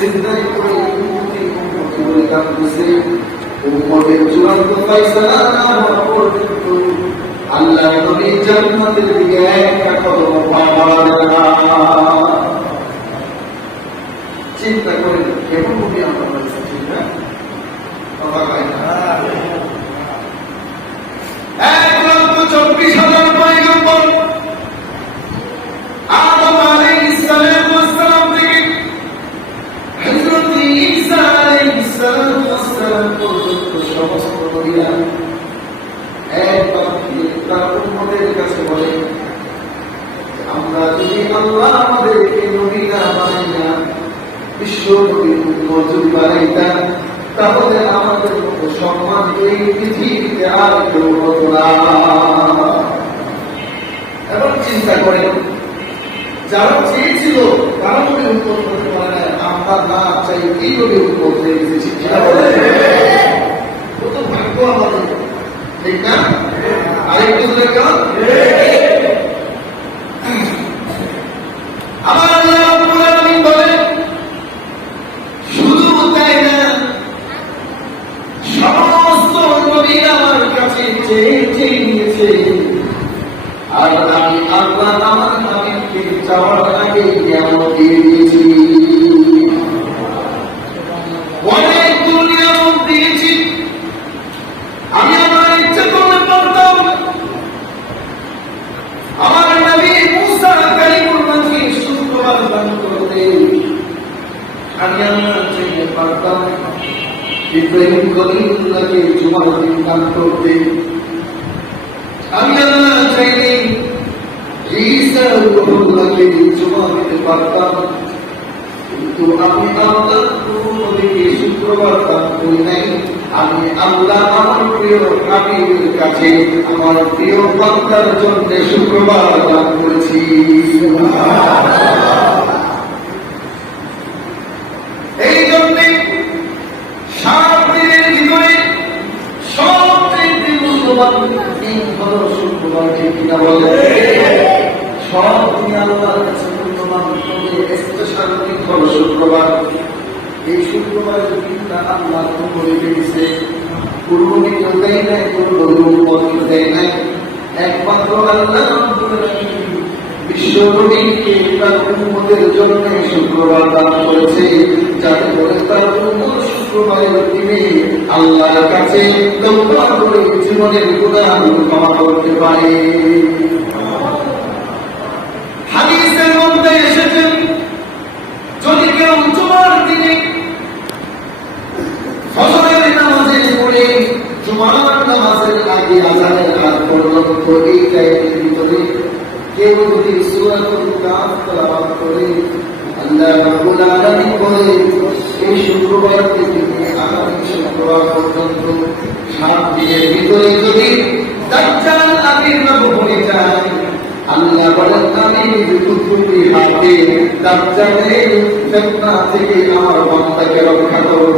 সিজদায় পড়ে উম্মতি বলে কাঁদতেছে। উম্মতের চূড়ান্ত ফয়সালা না হওয়া পর্যন্ত আল্লাহ নবী জান্নাতের দিকে একটা কদম বাড়াবে না। চিন্তা করেন কেমন নবী আমরা পাইছি, ঠিক না? কথা কয় না। 1,24,000 পয়গম্বর আদম আলাইহিস সালাম থেকে হযরত ঈসা আলাইহিস সালাম পর্যন্ত সমস্ত নবীরা একবার তার উম্মতের কাছে বলে, আমরা যদি আল্লাহ আমাদেরকে নবী না বানাইয়া বিশ্ব নবীর উম্মত যদি বানাইতাম, তাহলে আমাদের মতো সম্মান এই পৃথিবীতে আর কেউ হতো না। এখন চিন্তা করেন, যারা চেয়েছিল তারা নবীর উম্মত করতে পারে না, আমরা না চাই এই নবীর উম্মত হয়ে গেছে। শিক্ষা বলে কত ভাগ্য আমাদের, ঠিক না? আরেকটু দেখুন, আমার আল্লাহ রাব্বুল আলামিন বলেন, শুধু তাই না, সমস্ত নবীরা আমার কাছে চেয়ে নিয়েছে, আর আমি আল্লাহ আমার নবীকে চাওয়ার আগে জ্ঞান দিয়ে দিয়েছি। অনেক দুনিয়া দিয়েছি, আমি আমার ইচ্ছা করলে পারতাম আমার নবী মুসা কালিমুল্লাহকে শুক্রবার দান করতে, আমি আমার চাইলে পারতাম ইব্রাহিম খলিলুল্লাহকে জুমার দিন দান করতে, আমি আল্লাহ চাইলে ঈসা রূহুল্লাহকে জুমা দিতে পারতাম, কিন্তু আমি আল্লাহ কোন নবীকে শুক্রবার দান করি নাই। আমি আল্লাহ আমার প্রিয় হাবিবের কাছে আমার প্রিয় বান্দার জন্য শুক্রবার দান করেছি। এই জন্যে 7 দিনের ভিতরে সবচেয়ে মূল্যবান দিন হলো শুক্রবার, ঠিক কিনা বলে? সব দিন আল্লাহর কাছে মূল্যবান, স্পেশাল দিন হলো শুক্রবার। এই শুক্রবারের দিনটা আল্লাহ করে দিয়েছে, পূর্ব কেউ দেয় নাই, কেউ দেয় নাই, একমাত্র আল্লাহ বিশ্ব নবীকে তার উম্মতের জন্য শুক্রবার দান করেছে, যাতে করে তার উম্মত শুক্রবারের দিনে আল্লাহর কাছে তওবা করে জীবনের গুনাহ ক্ষমা করতে পারে। হাদিসের মধ্যে এসেছে, যদি কেউ জুমার দিনে ফজরের নামাজে পড়ে জুমার নামাজের আগে আযানের আগ পর্যন্ত এই টাইমের ভিতরে কেউ যদি সূরাতুল কাহফ তেলাওয়াত করে, আল্লাহ রাব্বুল আলামিন বলে এই শুক্রবার থেকে আগামী শুক্রবার পর্যন্ত 7 দিনের ভিতরে যদি দাজ্জাল আবির্ভাব হয়ে যায়, আল্লাহ বলেন আমি বিদ্যুৎপূর্তি হাতে দাজ্জালের ফিতনা থেকে আমার বান্দাকে রক্ষা করব।